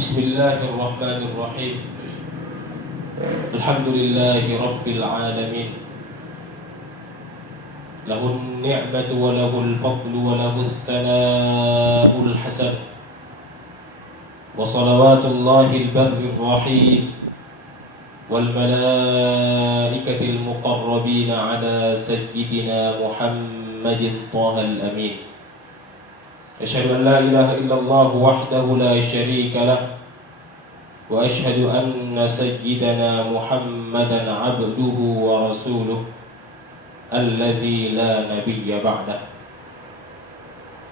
Bismillahirrahmanirrahim. Alhamdulillahi rabbil alamin. Lahun ni'matu wa lahul fadlu wa lahus sana'ul hasan. Wa salawatullahi al-barri rahim wal malaikatil muqarrabin ala sayyidina Muhammadin tahal amin. Asyhadu an la ilaha illallah wahdahu la syarika lah wa asyhadu anna sayyidana Muhammadan abduhu wa rasuluh alladzi la nabiyya ba'dah.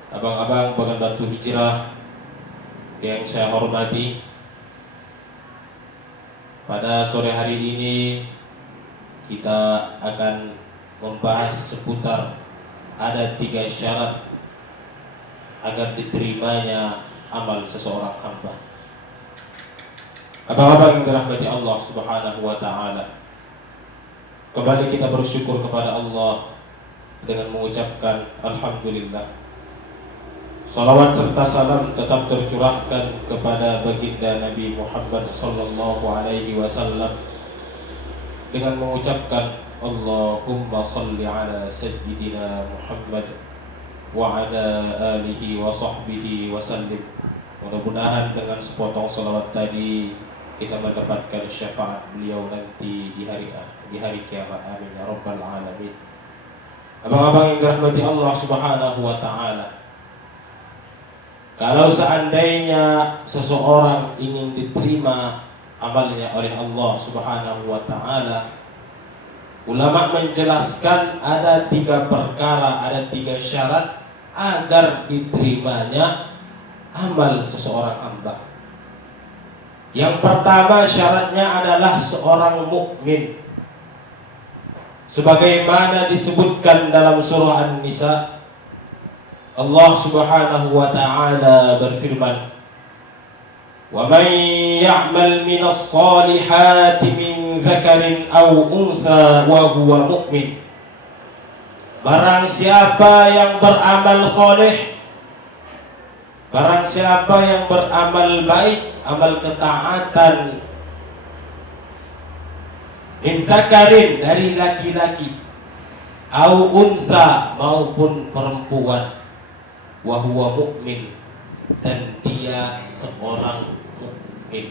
Abang-abang Bagan Batu Hijrah yang saya hormati, pada sore hari ini kita akan membahas seputar ada 3 syarat agar diterimanya amal seseorang hamba. Abang-abang yang dirahmati Allah Subhanahu wa taala, kembali kita bersyukur kepada Allah dengan mengucapkan alhamdulillah. Salawat serta salam tetap tercurahkan kepada baginda Nabi Muhammad sallallahu alaihi wasallam dengan mengucapkan Allahumma salli ala sayyidina Muhammad wa ala alihi wa sahbihi wa sallim. Mudah-mudahan dengan sepotong salawat tadi kita mendapatkan syafaat beliau nanti di hari kiamat. Amin ya rabbal alamin. Abang-abang yang dirahmati Allah Subhanahu wa taala, kalau seandainya seseorang ingin diterima amalnya oleh Allah Subhanahu wa taala, ulama menjelaskan ada 3 perkara, ada 3 syarat agar diterimanya amal seseorang hamba. Yang pertama syaratnya adalah seorang mukmin. Sebagaimana disebutkan dalam surah An-Nisa, Allah Subhanahu wa taala berfirman, "Wa man ya'mal minas salihati min dzakarin aw untha wa huwa mu'min." Barang siapa yang beramal soleh, barang siapa yang beramal baik, amal ketaatan, min dzakarin dari laki-laki, aw untha maupun perempuan, wa huwa mu'min dan dia seorang mukmin.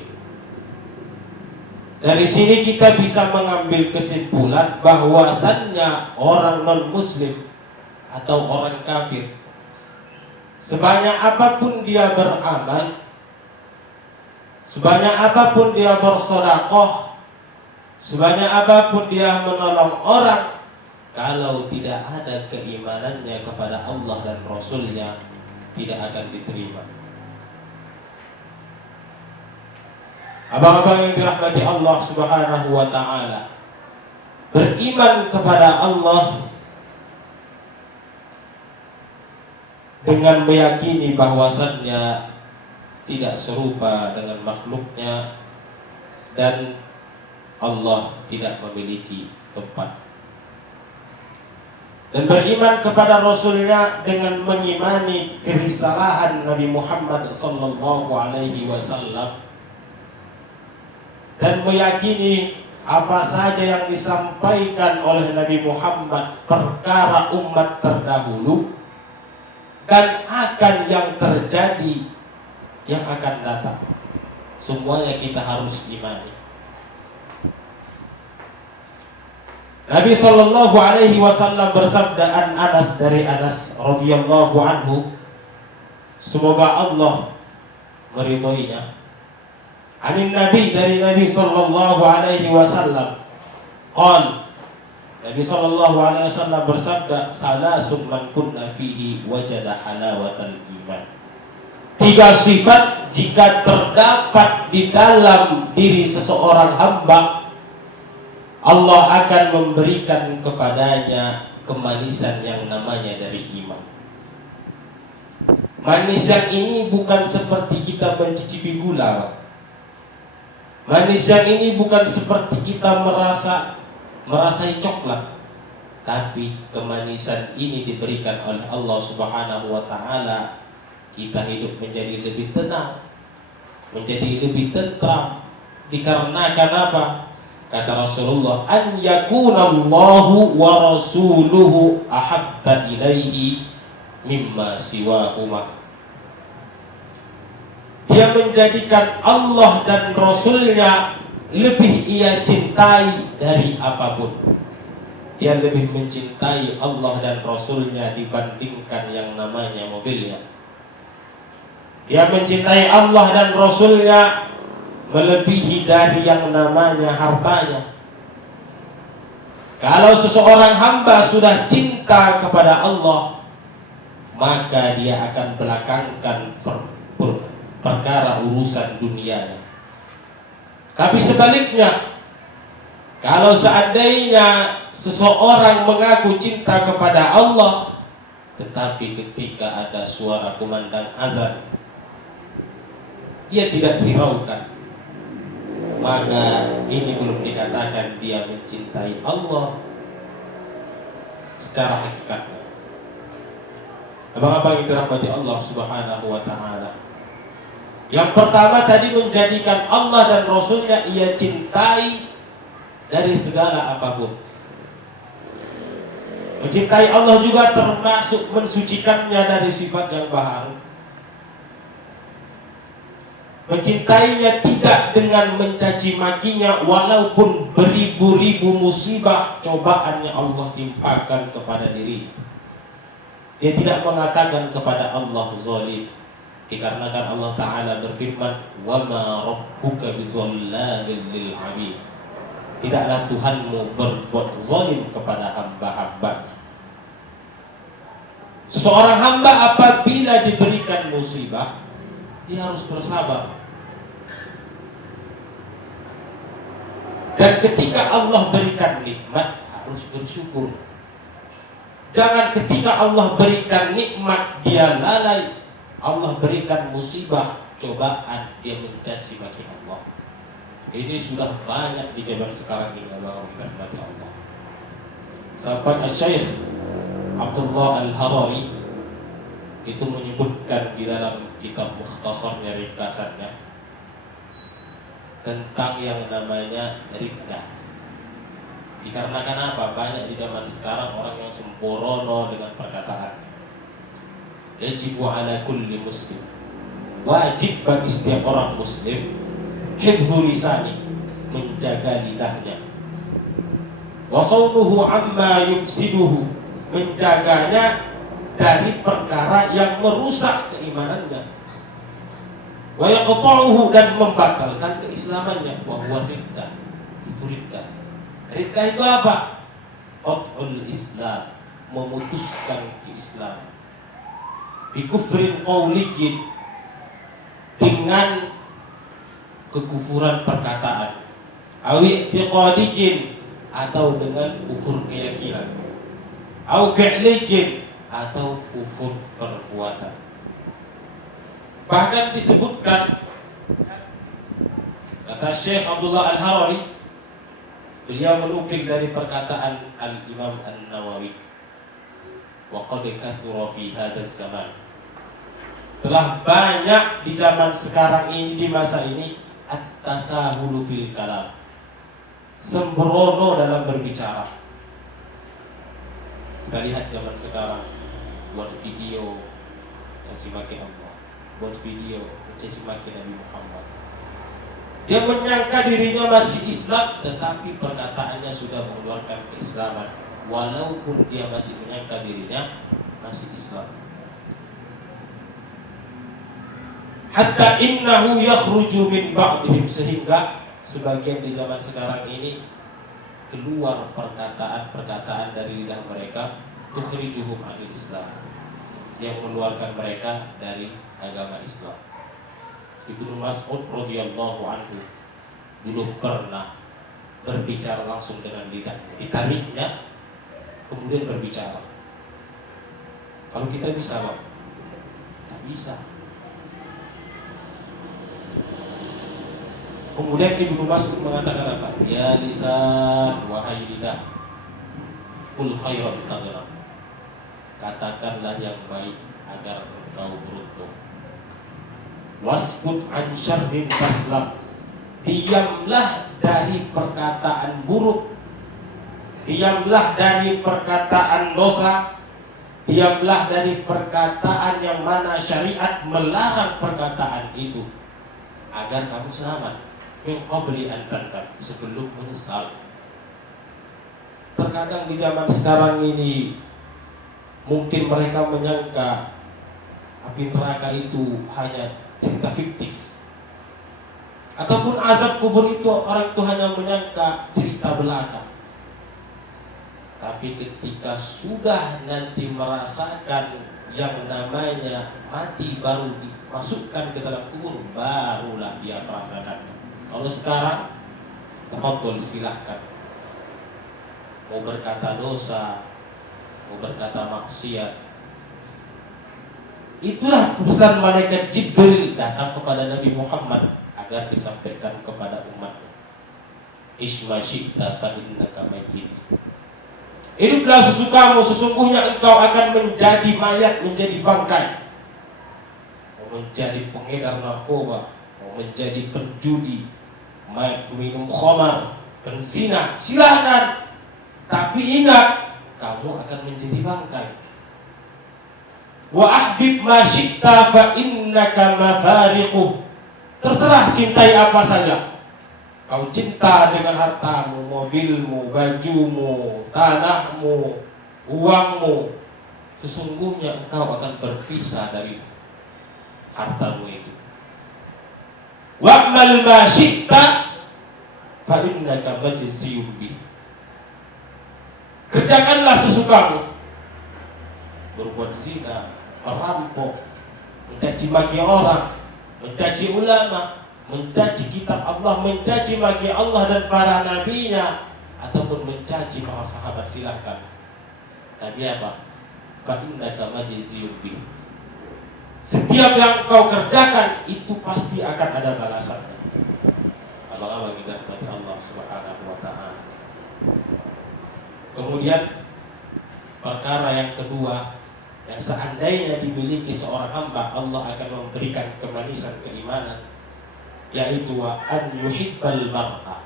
Dari sini kita bisa mengambil kesimpulan bahwasannya orang non-muslim atau orang kafir, sebanyak apapun dia beramal, sebanyak apapun dia bersedekah, sebanyak apapun dia menolong orang, kalau tidak ada keimanannya kepada Allah dan Rasulnya, tidak akan diterima. Abang-abang yang dirahmati Allah Subhanahu wa taala, beriman kepada Allah dengan meyakini bahwasannya tidak serupa dengan makhluknya dan Allah tidak memiliki tempat. Dan beriman kepada Rasulnya dengan mengimani kerisalahan Nabi Muhammad sallallahu alaihi wasallam dan meyakini apa saja yang disampaikan oleh Nabi Muhammad perkara umat terdahulu dan akan yang terjadi, yang akan datang, semuanya kita harus imani. Nabi sallallahu alaihi wasallam bersabda, an Anas, dari Anas radhiyallahu anhu, semoga Allah meridhoinya, anin Nabi, dari Nabi sallallahu alaihi wasallam, qala, Nabi sallallahu alaihi wasallam bersabda, salasun man kunna fihi wajada halawatal iman. 3 sifat jika terdapat di dalam diri seseorang hamba, Allah akan memberikan kepadanya kemanisan yang namanya dari iman. Manis yang ini bukan seperti kita mencicipi gula. Manis yang ini bukan seperti kita merasai coklat. Tapi kemanisan ini diberikan oleh Allah Subhanahu wa taala, kita hidup menjadi lebih tenang, menjadi lebih tentram. Dikarenakan apa? Kata Rasulullah, an yakunallahu wa rasuluhu ahabba ilaihi mimma siwahuma. Dia menjadikan Allah dan Rasulnya lebih ia cintai dari apapun. Dia lebih mencintai Allah dan Rasulnya dibandingkan yang namanya mobilnya. Dia mencintai Allah dan Rasulnya melebihi dari yang namanya hartanya. Kalau seseorang hamba sudah cinta kepada Allah, maka dia akan belakangkan perkara urusan dunianya. Tapi sebaliknya, kalau seandainya seseorang mengaku cinta kepada Allah, tetapi ketika ada suara kumandang azan, dia tidak hiraukan, maka ini belum dikatakan dia mencintai Allah secara hakikatnya. Abang-abang yang dirahmati Allah Subhanahu wa ta'ala, yang pertama tadi menjadikan Allah dan Rasulnya ia cintai dari segala apapun. Mencintai Allah juga termasuk mensucikannya dari sifat yang baharu. Mencintainya tidak dengan mencaci makinya, walaupun beribu-ribu musibah cobaan yang Allah timpakan kepada diri. Dia tidak mengatakan kepada Allah zalim, dikarenakan Allah Ta'ala berfirman, wa ma rabbuka bizallamin lil 'abid. Tidaklah Tuhanmu berbuat zalim kepada hamba-hambanya. Seseorang hamba apabila diberikan musibah, dia harus bersabar. Dan ketika Allah berikan nikmat, harus bersyukur. Jangan ketika Allah berikan nikmat dia lalai. Allah berikan musibah, cobaan, dia mencaci maki Allah. Ini sudah banyak di zaman sekarang ini, rahmati Allah. Sahabat Asy-Syaikh Abdullah Al-Harari itu menyebutkan di dalam kitab mukhtasarnya, ringkasannya, tentang yang namanya riddah. Dikarenakan apa? Banyak di zaman sekarang orang yang sembrono dengan perkataan. Yajibu ala kulli muslim, wajib bagi setiap orang muslim, hifdzu lisani, menjaga lidahnya, wa sawnuhu amma yufsiduhu, menjaganya dari perkara yang merusak keimanannya, wa yaqta'uhu, dan membatalkan keislamannya. Wa huwa riddah, itu riddah. Riddah itu apa? Qat'ul Islam, memutuskan keislaman. Bi kufrin qawliyin, dengan kekufuran perkataan. Awi i'tiqadiyin, atau dengan kufur keyakinan. Au fi'liyin, atau kufur perbuatan. Bahkan disebutkan, kata Syekh Abdullah Al-Harari, beliau menukil dari perkataan Al-Imam An-Nawawi, wa qad kathura fi hadzal zaman, telah banyak di zaman sekarang ini, di masa ini, at-tasahulu fil kalam, sembrono dalam berbicara. Kita lihat zaman sekarang, buat video caci maki Allah, buat video mencaci maki Nabi Muhammad. Dia menyangka dirinya masih Islam, tetapi perkataannya sudah mengeluarkan keislaman, walaupun dia masih menyangka dirinya masih Islam. Hatta innahu yakhruju min ba'dihim, sehingga sebagian di zaman sekarang ini keluar perkataan-perkataan dari lidah mereka, tukhrijuhum anil Islam, yang mengeluarkan mereka dari agama Islam. Ibnu Mas'ud radhiyallahu anhu dulu pernah berbicara langsung dengan lidahnya, ditariknya, kemudian berbicara. Kalau kita bisa, Pak? Tak bisa. Kemudian Ibnu Mas'ud mengatakan apa? Ya lisan, wahai lidah, kul khairan taghram, katakanlah yang baik agar engkau beruntung. Wasbut an syarrin taslam. Diamlah dari perkataan buruk, diamlah dari perkataan dosa, diamlah dari perkataan yang mana syariat melarang perkataan itu, agar kamu selamat. Min qabli an tandam, sebelum menyesal. Terkadang di zaman sekarang ini mungkin mereka menyangka api neraka itu hanya cerita fiktif, ataupun azab kubur itu orang itu hanya menyangka cerita belaka. Tapi ketika sudah nanti merasakan yang namanya mati baru dimasukkan ke dalam kubur, barulah dia merasakannya. Kalau sekarang, tafadhol, silahkan. Mau berkata dosa, mau berkata maksiat, itulah pesan malaikat Jibril datang kepada Nabi Muhammad agar disampaikan kepada umat. Isma syi'ta fa innaka mayyit. Hiduplah sesukamu, sesungguhnya engkau akan menjadi mayat, menjadi bangkai. Mau menjadi pengedar narkoba, mau menjadi penjudi, minum khamar, penzina, silakan. Tapi ingat, kamu akan menjadi bangkai. Wa ahbib ma syi'ta fa innaka mafariquh. Terserah cintai apa saja. Kau cinta dengan hartamu, mobilmu, bajumu, tanahmu, uangmu, sesungguhnya engkau akan berpisah dari hartamu itu. Wa'mal ma syi'ta fa innaka majziyun bih. Kerjakanlah sesukamu. Berbuat zina, merampok, mencaci maki orang, mencaci ulama, mencaci kitab Allah, mencaci maki Allah dan para nabinya, ataupun mencaci para sahabat, silahkan. Tapi apa? Fa innaka majziyun bih. Setiap yang kau kerjakan itu pasti akan ada balasannya. Abang-abang kita kepada Allah Subhanahu wa taala. Kemudian perkara yang kedua, yang seandainya dimiliki seorang hamba, Allah akan memberikan kemanisan keimanan, yaitu wa an yuhibbal mar'a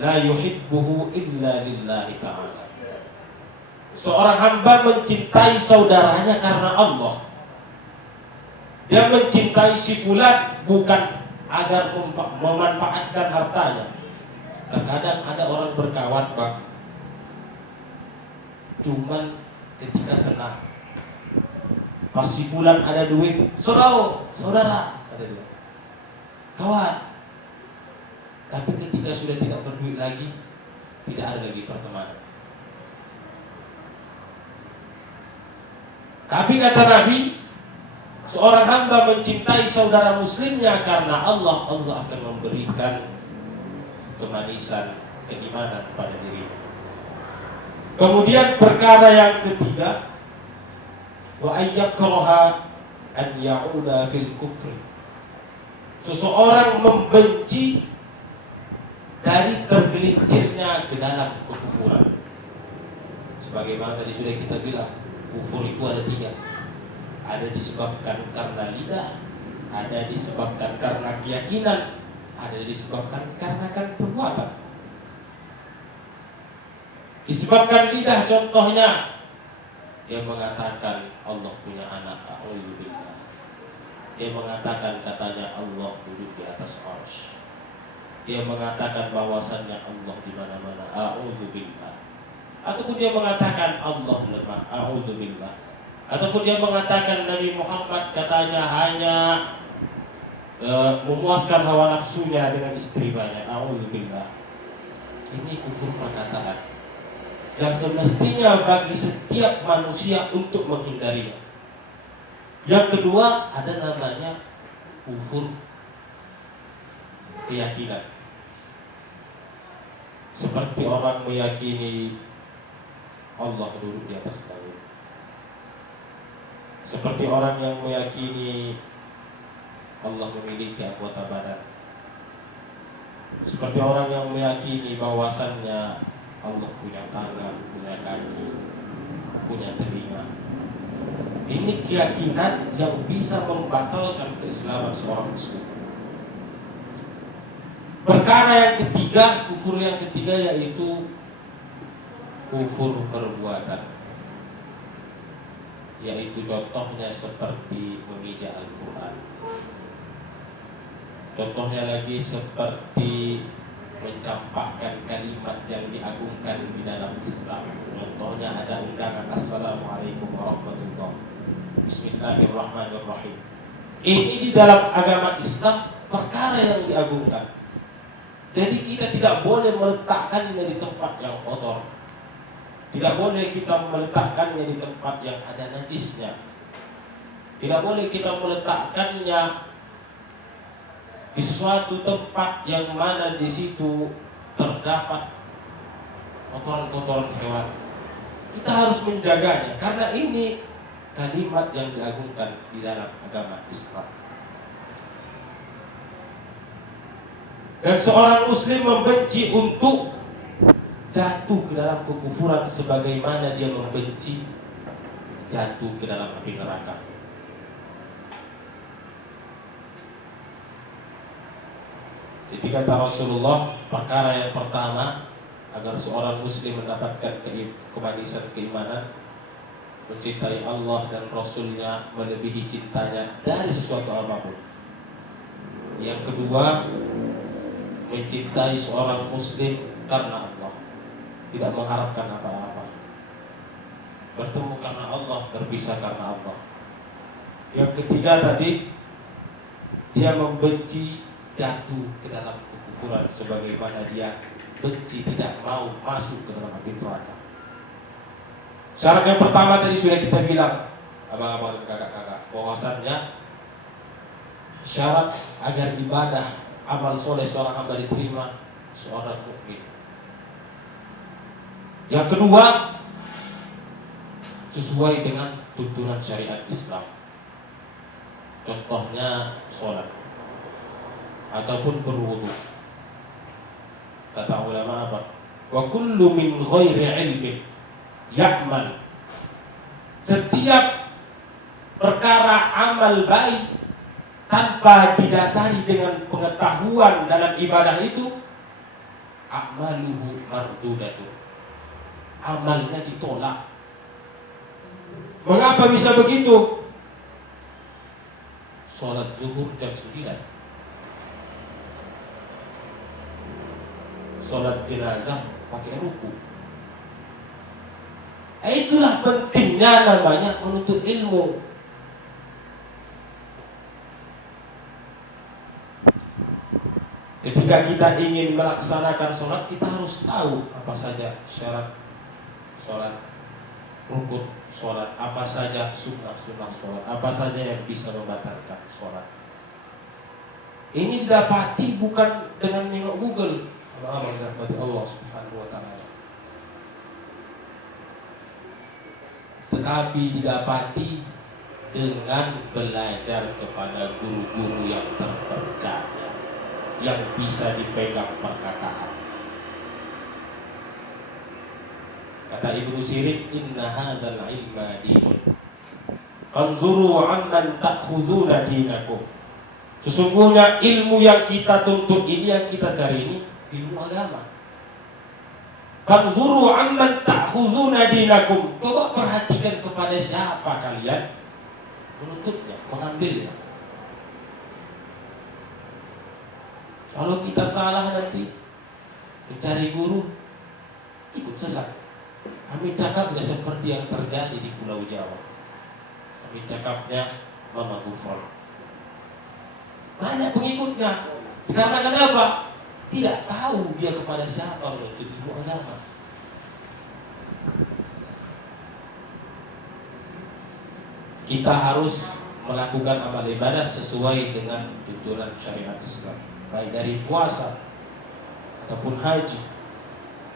la yuhibbuhu illa lillahi ta'ala. Seorang hamba mencintai saudaranya karena Allah. Dia mencintai si fulan bukan agar memanfaatkan hartanya. Terkadang ada orang berkawan, Pak, cuman ketika senang. Pas si fulan ada duit, saudara, ada dia, kawan. Tapi ketika sudah tidak berduit lagi, tidak ada lagi pertemanan. Tapi kata Nabi, seorang hamba mencintai saudara muslimnya karena Allah, Allah akan memberikan kemanisan keimanan pada dirinya. Kemudian perkara yang ketiga, wa ayyakraha an ya'uda fil kufri. Seseorang membenci dari tergelincirnya ke dalam kekufuran. Sebagaimana tadi sudah kita bilang, kufur itu ada tiga. Ada disebabkan karena lidah, ada disebabkan karena keyakinan, ada disebabkan karena perbuatan. Disebabkan lidah, contohnya dia mengatakan Allah punya anak, a'udzubillah. Dia mengatakan katanya Allah duduk di atas arsy. Dia mengatakan bahwasannya Allah di mana-mana, a'udzubillah. Ataupun dia mengatakan Allah lemah, a'udzubillah. Ataupun dia mengatakan Nabi Muhammad katanya hanya memuaskan hawa nafsunya dengan istri banyak, a'udzubillah. Ini kufur perkataan yang semestinya bagi setiap manusia untuk menghindarinya. Yang kedua ada namanya kufur keyakinan. Seperti orang meyakini Allah duduk di atas langit. Seperti orang yang meyakini Allah memiliki anggota badan. Seperti orang yang meyakini bahwasannya Allah punya tangan, punya kaki, punya telinga. Ini keyakinan yang bisa membatalkan keislaman seorang muslim. Perkara yang ketiga, kufur yang ketiga yaitu kufur perbuatan. Yaitu contohnya seperti memijak Al-Quran. Contohnya lagi seperti mencampakkan kalimat yang diagungkan di dalam Islam. Contohnya ada undangan Assalamualaikum warahmatullahi wabarakatuh, Bismillahirrahmanirrahim. Ini di dalam agama Islam perkara yang diagungkan. Jadi kita tidak boleh meletakkannya di tempat yang kotor. Tidak boleh kita meletakkannya di tempat yang ada najisnya. Tidak boleh kita meletakkannya di sesuatu tempat yang mana di situ terdapat kotoran-kotoran hewan. Kita harus menjaganya karena ini kalimat yang diagungkan di dalam agama Islam. Dan seorang muslim membenci untuk jatuh ke dalam kekufuran sebagaimana dia membenci jatuh ke dalam api neraka. Jadi kata Rasulullah, perkara yang pertama agar seorang muslim mendapatkan kemanisan keimanan, mencintai Allah dan Rasulnya melebihi cintanya dari sesuatu apapun. Yang kedua, mencintai seorang muslim karena Allah, tidak mengharapkan apa-apa. Bertemu karena Allah, berpisah karena Allah. Yang ketiga tadi, dia membenci jatuh ke dalam kekufuran sebagaimana dia benci tidak mau masuk ke dalam api neraka. Syarat yang pertama tadi sudah kita bilang, abang-abang dan kakak-kakak, bahwasannya syarat agar ibadah amal soleh seorang hamba diterima seorang mukmin. Yang kedua, sesuai dengan tuntunan syariat Islam. Contohnya sholat ataupun berwudu. Kata ulama apa? Wa kullu min ghairi ilmin ya'mal. Setiap perkara amal baik tanpa didasari dengan pengetahuan dalam ibadah itu, amaluhu mardudatun. Amalnya ditolak. Mengapa bisa begitu? Sholat zuhur jam 9, sholat jenazah pakai ruku. Itulah pentingnya namanya menuntut ilmu. Ketika kita ingin melaksanakan sholat, kita harus tahu apa saja syarat sholat, rukun sholat, apa saja sunnah-sunnah sholat, apa saja yang bisa membatalkan sholat. Ini didapati bukan dengan nengok Google, Allah Subhanahu wa ta'ala, tetapi didapati dengan belajar kepada guru-guru yang terpercaya, yang bisa dipegang perkataan. Kata Ibnu Sirin, inna hadzal ilma dinun, anzuru amman ta'khuduna dinakum. Sesungguhnya ilmu yang kita tuntut ini, yang kita cari ini ilmu agama. Fanzuru amman ta'khuduna dinakum. Coba perhatikan kepada siapa kalian menuntutnya, mengambilnya. Kalau kita salah nanti mencari guru, ikut sesat. Kami cakapnya seperti yang terjadi di Pulau Jawa. Kami cakapnya Mama Gufron. Banyak pengikutnya. Karena kenapa? Tidak tahu dia kepada siapa menuntut ilmu agama. Kita harus melakukan amal ibadah sesuai dengan tuntunan syariat Islam, baik dari puasa ataupun haji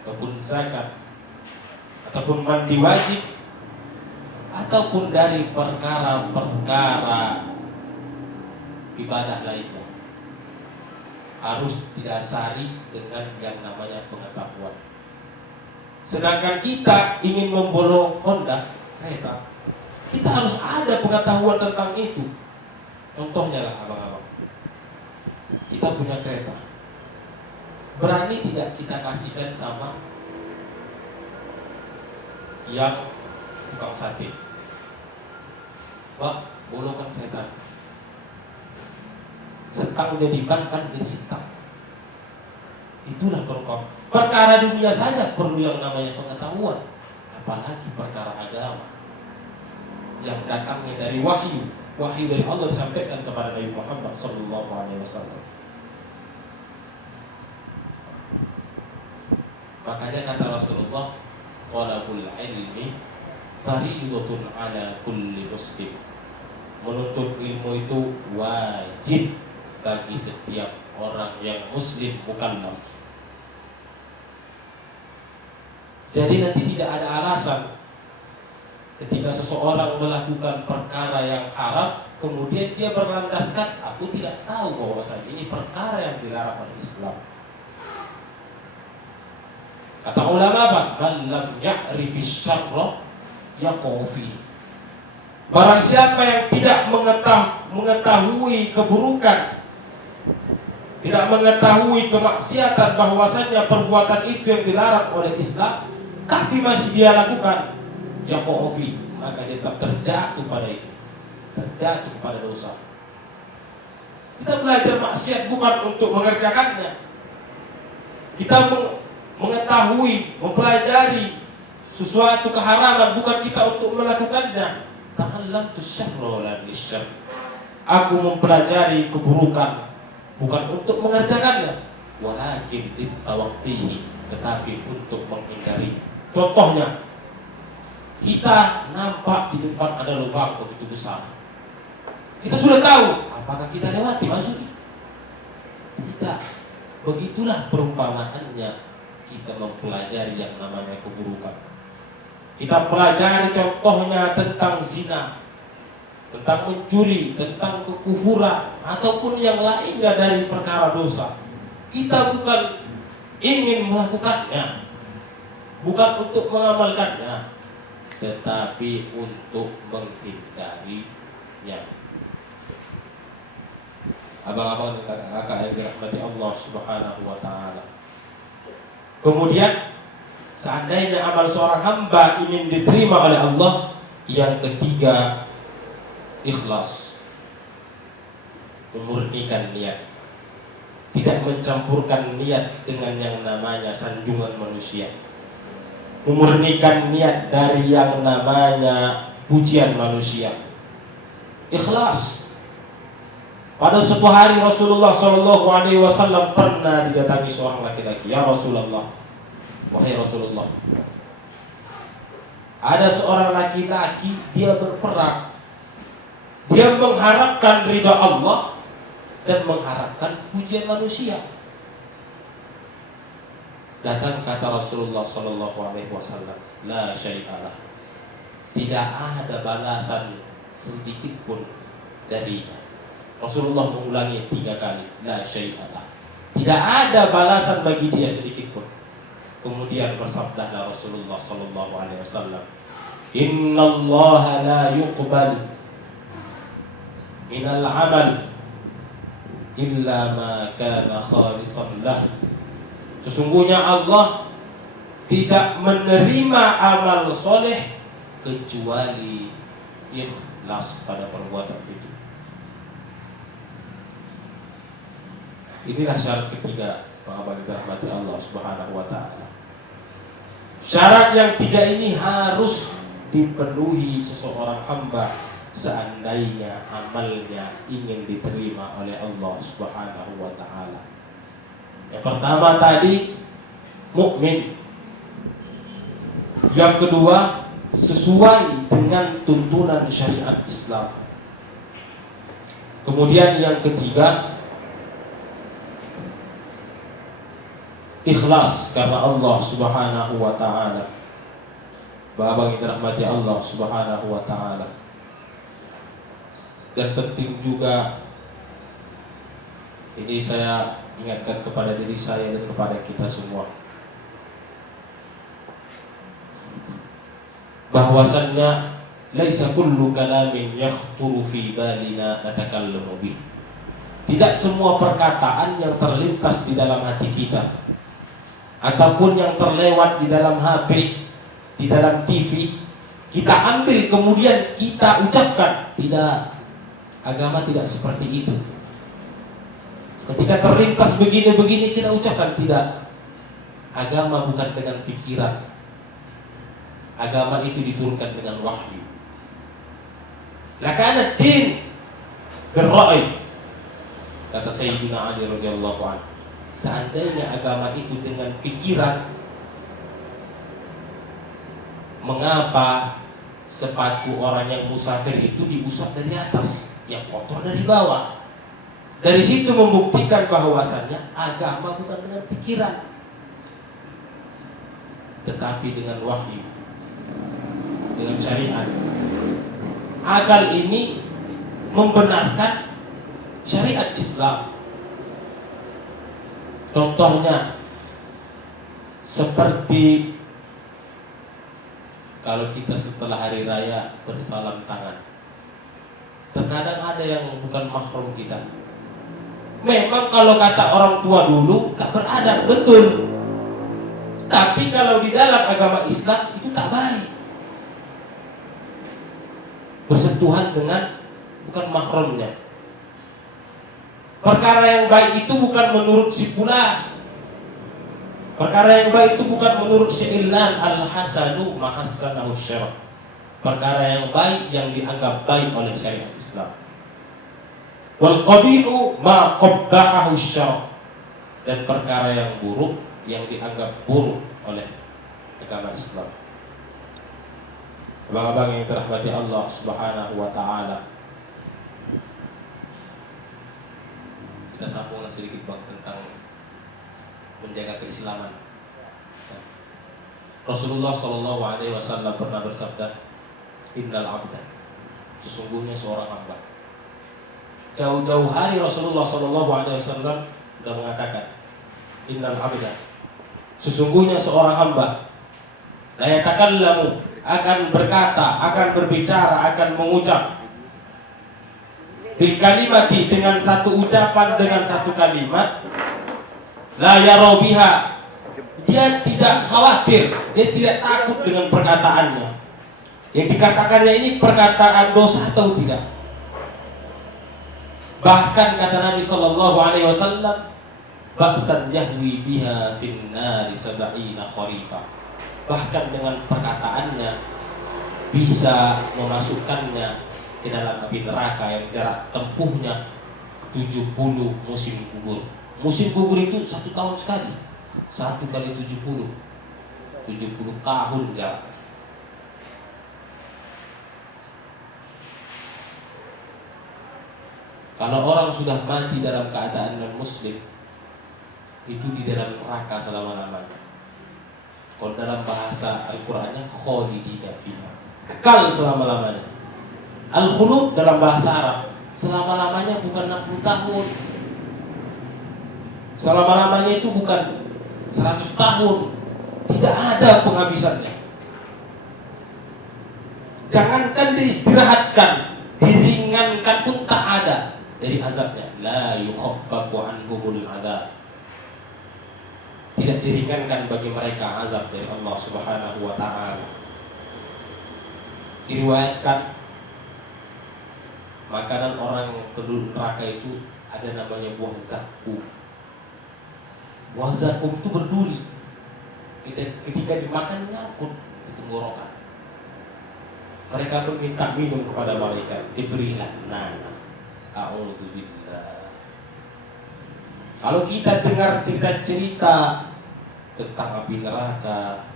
ataupun zakat ataupun mandi wajib ataupun dari perkara-perkara ibadah lainnya, harus didasari dengan yang namanya pengetahuan. Sedangkan kita ingin membolong Honda kereta, Kita harus ada pengetahuan tentang itu. Contohnya lah abang-abang, kita punya kereta, berani tidak kita kasihkan sama yang tukang sate? Pak, bolongkan kereta, setang jadi ban, kan jadi setang. Itulah perkara dunia saja perlu yang namanya pengetahuan, apalagi perkara agama yang datangnya dari wahyu dari Allah disampaikan kepada Nabi Muhammad SAW. Makanya kata Rasulullah, talabul ilmi fariidatun ala kulli muslim. Menuntut ilmu itu wajib bagi setiap orang yang muslim mukallaf. Jadi nanti tidak ada alasan ketika seseorang melakukan perkara yang haram, kemudian dia berlandaskan, aku tidak tahu bahwasanya ini perkara yang dilarang oleh Islam. Kata ulama apa? Man lam ya'rifis syarra yaqau fi. Barang siapa yang tidak mengetahui keburukan, tidak mengetahui kemaksiatan, bahwasanya perbuatan itu yang dilarang oleh Islam, tapi masih dia lakukan, yaqau fi, maka dia tetap terjatuh pada itu, terjatuh pada dosa. Kita belajar maksiat bukan untuk mengerjakannya. Kita mengetahui, mempelajari sesuatu keharaman bukan kita untuk melakukannya. Ta'allamtu syarra wala lisyarr. Aku mempelajari keburukan bukan untuk mengerjakannya, walakin ditawaqtihi, tetapi untuk menghindari. Contohnya, kita nampak di depan ada lubang begitu besar. Kita sudah tahu, apakah kita lewati masuk? Tidak. Begitulah perumpamaannya kita mempelajari yang namanya keburukan. Kita pelajari contohnya tentang zina, tentang mencuri, tentang kekufuran, ataupun yang lainnya dari perkara dosa. Kita bukan ingin melakukannya, bukan untuk mengamalkannya, tetapi untuk menghindarinya. Abang-abang dan kakak yang dirahmati Allah Subhanahu wa ta'ala. Kemudian, seandainya amal seorang hamba ingin diterima oleh Allah, yang ketiga, ikhlas, memurnikan niat, tidak mencampurkan niat dengan yang namanya sanjungan manusia, memurnikan niat dari yang namanya pujian manusia. Ikhlas. Pada suatu hari Rasulullah SAW pernah didatangi seorang laki-laki. Ya Rasulullah, wahai Rasulullah, ada seorang laki-laki, dia berperang, dia mengharapkan ridha Allah dan mengharapkan pujian manusia. Datang kata Rasulullah SAW, la syai'alah, tidak ada balasan sedikit pun darinya. Rasulullah mengulangi 3 kali, la syai'alah, tidak ada balasan bagi dia sedikit pun. Kemudian bersabdalah Rasulullah SAW, innallaha la yuqbal minal amal illa ma kana khalisan lah. Sesungguhnya Allah tidak menerima amal soleh kecuali ikhlas pada perbuatan itu. Inilah syarat ketiga, pengamal dirahmati Allah Subhanahu wa ta'ala. Syarat yang 3 ini harus dipenuhi seseorang hamba seandainya amalnya ingin diterima oleh Allah Subhanahu wa ta'ala. Yang pertama tadi, mukmin. Yang kedua, sesuai dengan tuntunan syariat Islam. Kemudian yang ketiga, ikhlas karena Allah Subhanahu wa ta'ala. Bapak yang dirahmati Allah Subhanahu wa ta'ala. Dan penting juga, ini saya ingatkan kepada diri saya dan kepada kita semua, bahwasannya laisa kullu kalamin yakhturu fi balina natakallamu bih. Tidak semua perkataan yang terlintas di dalam hati kita ataupun yang terlewat di dalam HP, di dalam TV, kita ambil kemudian kita ucapkan. Tidak, agama tidak seperti itu. Ketika terlintas begini-begini kita ucapkan. Tidak, agama bukan dengan pikiran. Agama itu diturunkan dengan wahyu. Lakana din birra'i, kata Sayyidina Ali radhiyallahu anhu. Seandainya agama itu dengan pikiran, mengapa sepatu orang yang musafir itu diusap dari atas, yang kotor dari bawah? Dari situ membuktikan bahwasannya agama bukan dengan pikiran, tetapi dengan wahyu, dengan syariat. Akal ini membenarkan syariat Islam. Contohnya seperti kalau kita setelah hari raya bersalam tangan. Terkadang ada yang bukan mahram kita. Memang kalau kata orang tua dulu tak beradab, betul. Tapi kalau di dalam agama Islam itu tak baik. Bersentuhan dengan bukan mahramnya. Perkara yang baik itu bukan menurut si fulan. Perkara yang baik itu bukan menurut si Ilan. Al-hasanu mahassanahu syara'. Perkara yang baik yang dianggap baik oleh syariat Islam. Wal qabihu ma qabbahahu syara'. Dan perkara yang buruk yang dianggap buruk oleh agama Islam. Abang-abang yang dirahmati Allah Subhanahu wa taala. Kita sambunglah sedikit bang tentang menjaga keislaman. Rasulullah Shallallahu Alaihi Wasallam pernah bersabda, Innal abda, sesungguhnya seorang hamba. Jauh-jauh hari Rasulullah Shallallahu Alaihi Wasallam sudah mengatakan, Innal abda, sesungguhnya seorang hamba, la yatakallamu, akan berkata, akan berbicara, akan mengucap, bil kalimati, dengan satu ucapan, dengan satu kalimat, la yarobiha, dia tidak khawatir, dia tidak takut dengan perkataannya. Yang dikatakannya ini perkataan dosa atau tidak. Bahkan kata Nabi Sallallahu Alaihi Wasallam, baksan yahwi biha finnari sab'ina kharifa. Bahkan dengan perkataannya bisa memasukkannya ke dalam api neraka yang jarak tempuhnya 70 musim gugur. Musim gugur itu 1 tahun sekali. 1 kali 70 tahun jarak. Kalau orang sudah mati dalam keadaan non-muslim, itu di dalam neraka selama-lamanya. Kalau dalam bahasa Al-Qur'annya khalidina fiha, kekal selama-lamanya. Al-khulud dalam bahasa Arab, selama-lamanya bukan 60 tahun. Selama-lamanya itu bukan 100 tahun. Tidak ada penghabisannya. Jangankan diistirahatkan, diringankan pun tak ada dari azabnya. La yukhaffafu anhumul azab. Tidak diringankan bagi mereka azab dari Allah Subhanahu wa taala. Diriwayatkan makanan orang penduduk neraka itu ada namanya buah zakum. Buah zakum itu berduri. Ketika dimakan nyangkut di tenggorokan. Mereka pun minta minum kepada malaikat, diberilah nana. A'udzubillah. Kalau kita dengar cerita-cerita tentang api neraka,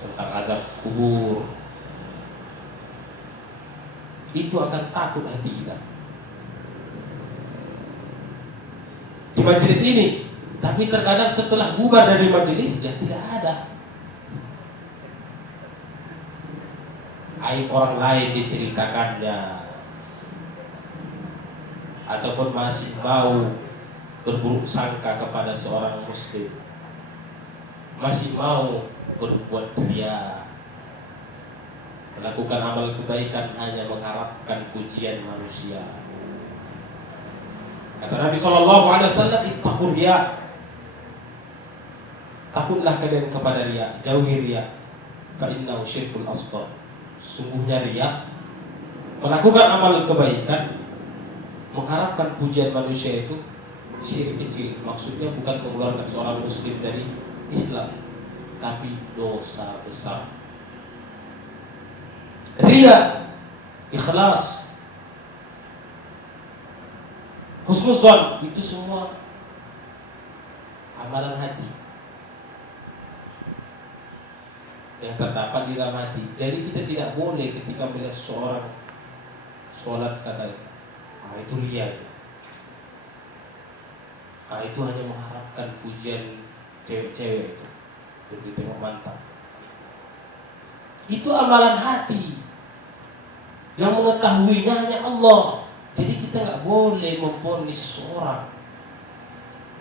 tentang azab kubur, itu akan takut hati kita. Di majelis ini, tapi terkadang setelah bubar dari majelis, ya tidak ada. Aib orang lain diceritakannya, ataupun masih mau berburuk sangka kepada seorang muslim, masih mau berbuat ria. Melakukan amal kebaikan hanya mengharapkan pujian manusia. Kata Nabi Shallallahu Alaihi Wasallam, ittaqur riya. Takutlah kalian kepada riya, jauhi riya. Fa innahu syirkul asghar. Sungguhnya riya, melakukan amal kebaikan mengharapkan pujian manusia itu syirik kecil. Maksudnya bukan mengeluarkan seorang muslim dari Islam, tapi dosa besar. Riya, ikhlas, husnuzan, itu semua amalan hati yang terdapat di dalam hati. Jadi kita tidak boleh ketika melihat seorang sholat kata, itu riya itu. Itu hanya mengharapkan pujian cewek-cewek itu, jadi tengok mantap. Itu amalan hati yang mengetahuinya hanya Allah. Jadi kita nggak boleh memvonis seorang,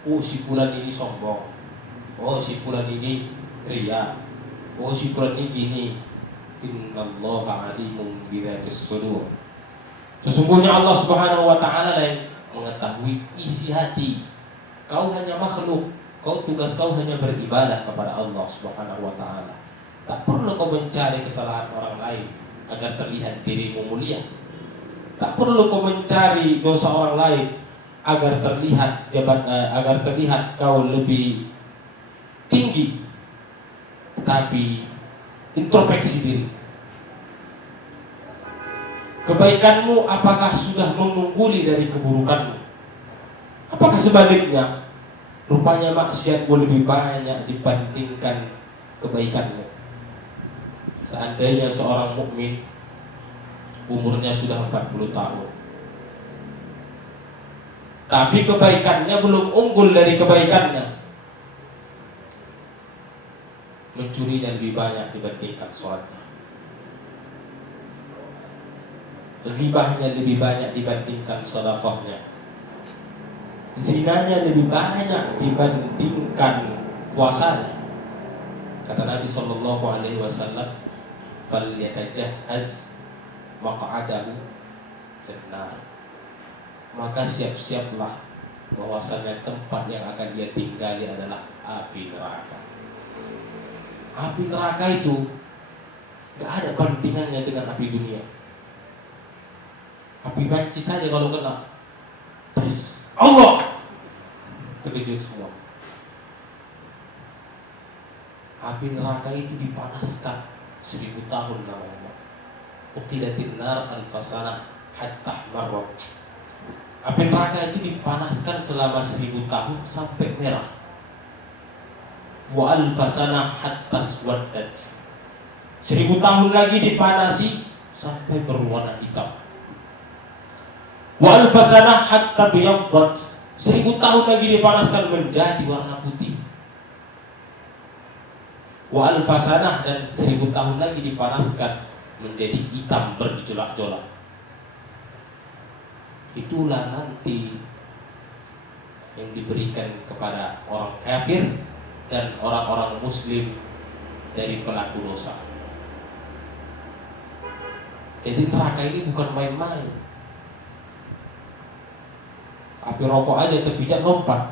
oh si fulan ini sombong, oh si fulan ini riya, oh si fulan ini gini. Innallaha alimun bidzatish sudur. Sesungguhnya Allah Subhanahu wa taala yang mengetahui isi hati. Kau hanya makhluk, tugas kau hanya beribadah kepada Allah Subhanahu wa taala. Tak perlu kau mencari kesalahan orang lain agar terlihat dirimu mulia. Tak perlu kau mencari dosa orang lain agar terlihat kau lebih tinggi. Tapi introspeksi diri. Kebaikanmu apakah sudah mengungguli dari keburukanmu? Apakah sebaliknya? Rupanya maksiatmu lebih banyak dibandingkan kebaikanmu. Seandainya seorang mukmin umurnya sudah 40 tahun, tapi kebaikannya belum unggul dari kebaikannya, mencurinya lebih banyak dibandingkan sholatnya, ghibahnya lebih banyak dibandingkan sedekahnya, zinanya lebih banyak dibandingkan puasanya. Kata Nabi Shallallahu Alaihi Wasallam, "Falyatajahhaz maq'adahu finnar." Maka siap-siaplah bahwasanya tempat yang akan dia tinggali adalah api neraka. Api neraka itu gak ada bandingannya dengan api dunia. Api banci saja kalau kena, terus Allah terkejut semua. Api neraka itu dipanaskan 1000 tahun namanya. Uqidatin nar al-fasanah hatta marrat. Api neraka itu dipanaskan selama 1000 tahun sampai merah. Wa al-fasanah hatta swaddat. 1000 tahun lagi dipanasi sampai berwarna hitam. Wa al-fasanah hatta biyaddat. 1000 tahun lagi dipanaskan menjadi warna putih. Wa al-fasanah, dan 1000 tahun lagi dipanaskan menjadi hitam bergejolak-jolak. Itulah nanti yang diberikan kepada orang kafir dan orang-orang muslim dari pelaku dosa. Jadi neraka ini bukan main-main. Api rokok aja terpijak lompat,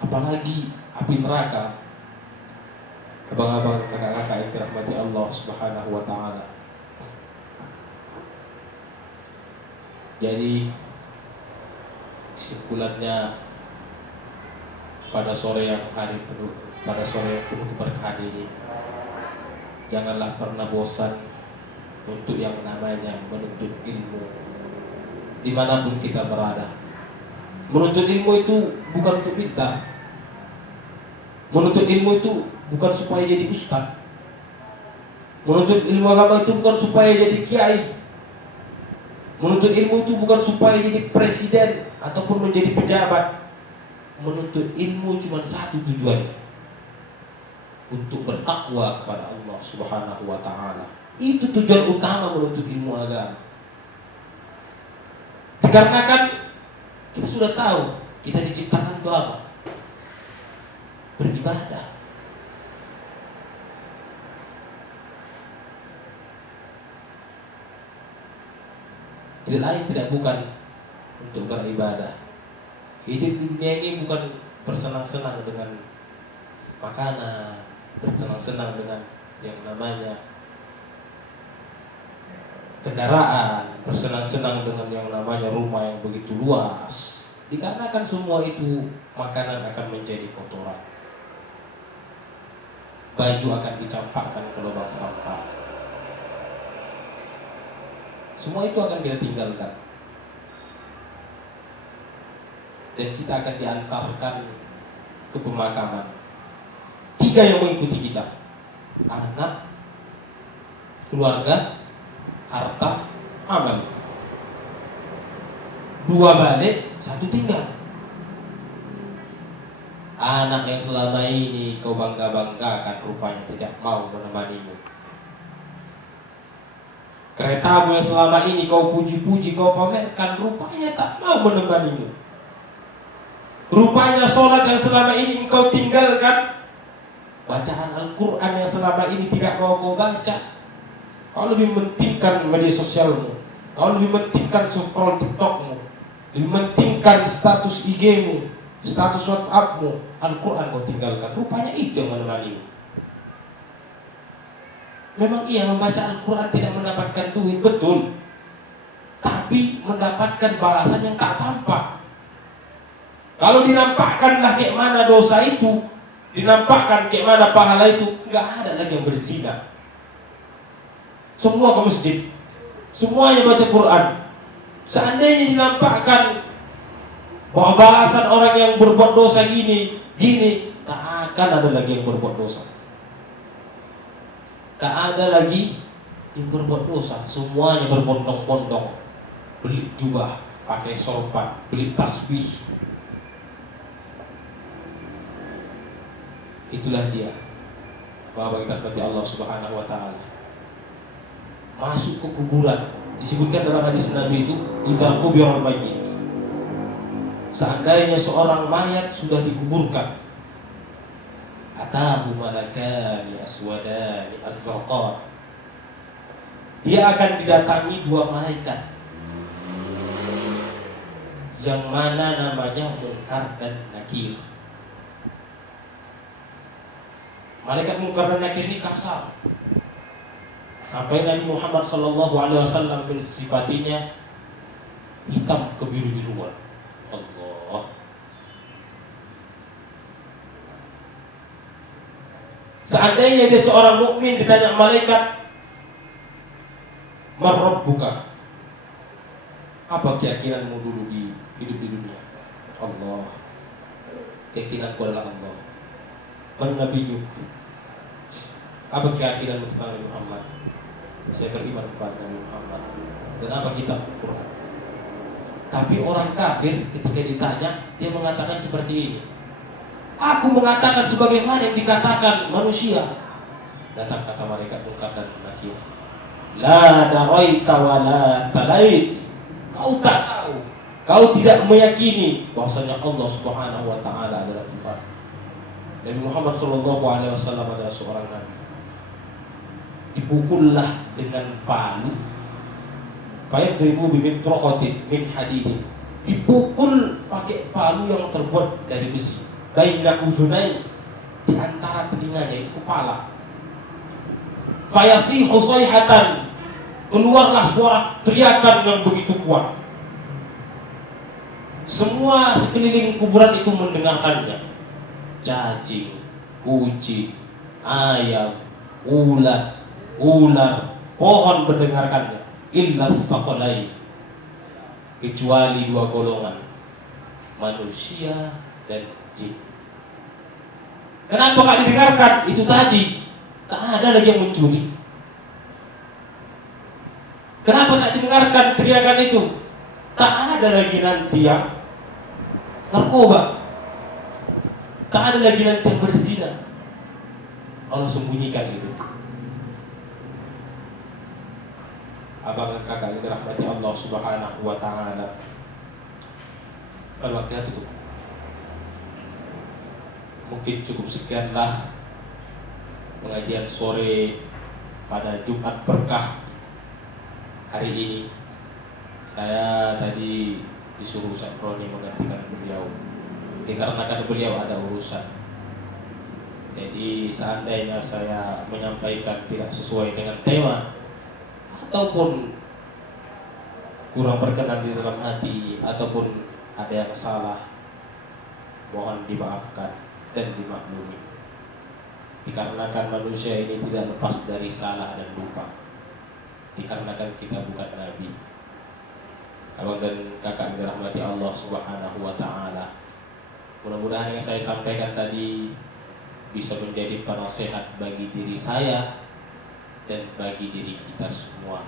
apalagi api neraka. Abang-abang, kakak-kakak yang dirahmati Allah Subhanahu wa taala. Jadi kesimpulannya pada sore yang penuh keberkahan ini, janganlah pernah bosan untuk yang namanya menuntut ilmu dimanapun kita berada. Menuntut ilmu itu bukan untuk pintar. Menuntut ilmu itu bukan supaya jadi ustaz. Menuntut ilmu agama itu bukan supaya jadi kiai. Menuntut ilmu itu bukan supaya jadi presiden ataupun menjadi pejabat. Menuntut ilmu cuma satu tujuan, untuk bertakwa kepada Allah Subhanahu wa taala. Itu tujuan utama menuntut ilmu agama. Dikarenakan kita sudah tahu kita diciptakan untuk apa? Beribadah. Tidak lain tidak bukan untuk beribadah. Hidup di dunia ini bukan bersenang-senang dengan makanan, bersenang-senang dengan yang namanya kendaraan, bersenang-senang dengan yang namanya rumah yang begitu luas. Dikarenakan semua itu makanan akan menjadi kotoran, baju akan dicampakkan ke lubang sampah. Semua itu akan dia tinggalkan, dan kita akan diantarkan ke pemakaman. 3 yang mengikuti kita: anak, keluarga, harta, amal. 2 balik, 1 tinggal. Anak yang selama ini kau bangga-banggakan rupanya tidak mau menemanimu. Keretamu yang selama ini kau puji-puji, kau pamerkan, rupanya tak mau menemanimu. Rupanya sholat yang selama ini engkau tinggalkan, bacaan Al-Quran yang selama ini tidak mau kau baca. Kau lebih mementingkan media sosialmu, kau lebih mementingkan scroll TikTokmu, lebih mementingkan status IG-mu, status WhatsAppmu. Al-Quran kau tinggalkan, rupanya itu yang menemanimu. Memang iya, membaca Al-Quran tidak mendapatkan duit, betul, tapi mendapatkan balasan yang tak tampak. Kalau dinampakkanlah kayak mana dosa itu, dinampakkan kayak mana pahala itu, nggak ada lagi yang berzina. Semua ke masjid, semuanya baca Quran. Seandainya dinampakkan bahwa balasan orang yang berbuat dosa gini, tak akan ada lagi yang berbuat dosa. Tak ada lagi yang berbuat dosa. Semuanya berbondong-bondong, beli jubah, pakai sorban, beli tasbih. Itulah dia bahwa kita bagi Allah Subhanahu wa taala. Masuk ke kuburan, disebutkan dalam hadis Nabi itu, idza qubira al-mayyit. Seandainya seorang mayat sudah dikuburkan, atahu malakani aswadani azraqan. Dia akan didatangi 2 malaikat yang mana namanya Munkar dan Nakir. Malaikat Munkar dan Nakir ini kasar, sampai Nabi Muhammad SAW mensifatinya hitam kebiru-biruan. Allah. Seandainya dia seorang mukmin, ditanya malaikat, "Man rabbuka?" Apa keyakinanmu dulu di hidup di dunia? Allah. Keyakinanku adalah Allah. Man nabiyyuk? Apa keyakinanmu tentang Nabi Muhammad? Saya beriman kepada Nabi Muhammad. Dan apa kitab Al-Quran? Tapi orang kafir ketika ditanya, dia mengatakan seperti ini, aku mengatakan sebagaimana yang dikatakan manusia. Datang kata malaikat Munkar dan Nakir, la daraita wa la talait. Kau tak tahu, kau tidak meyakini bahwasanya Allah Subhanahu wa taala adalah Tuhan. Nabi Muhammad SAW adalah seorang nabi. Dipukullah dengan palu, fayadribu bimitraqatin min hadidin. Dipukul pakai palu yang terbuat dari besi. Baina udhunai, di antara telinganya, itu kepala. Fayasihu sayhatan, keluarlah suara teriakan yang begitu kuat. Semua sekeliling kuburan itu mendengarkannya. Cacing, kucing, ayam, ular, pohon mendengarkannya. Illa astaqalain, kecuali 2 golongan, manusia dan jin. Kenapa gak didengarkan? Itu tadi, tak ada lagi yang mencuri. Kenapa tak didengarkan teriakan itu? Tak ada lagi nanti yang narkoba, tak ada lagi nanti yang berzina. Allah sembunyikan itu. Abang dan kakak yang dirahmati Allah Subhanahu wa taala. Waktunya tutup. Mungkin cukup sekianlah pengajian sore pada Jumat berkah hari ini. Saya tadi disuruh Ustaz Roni menggantikan beliau, dikarenakan beliau ada urusan. Jadi seandainya saya menyampaikan tidak sesuai dengan tema ataupun kurang berkenan di dalam hati ataupun ada yang salah, mohon dimaafkan dan dimaklumi. Dikarenakan manusia ini tidak lepas dari salah dan lupa. Dikarenakan kita bukan nabi. Abang dan kakak yang dirahmati Allah Subhanahu wa taala. Mudah-mudahan yang saya sampaikan tadi bisa menjadi penasehat bagi diri saya dan bagi diri kita semua,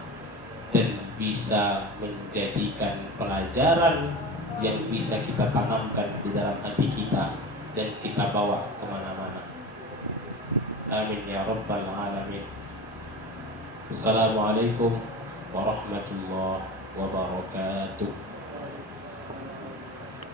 dan bisa menjadikan pelajaran yang bisa kita tanamkan di dalam hati kita dan kita bawa kemana-mana. Amin ya rabbal alamin. Assalamualaikum warahmatullahi wabarakatuh.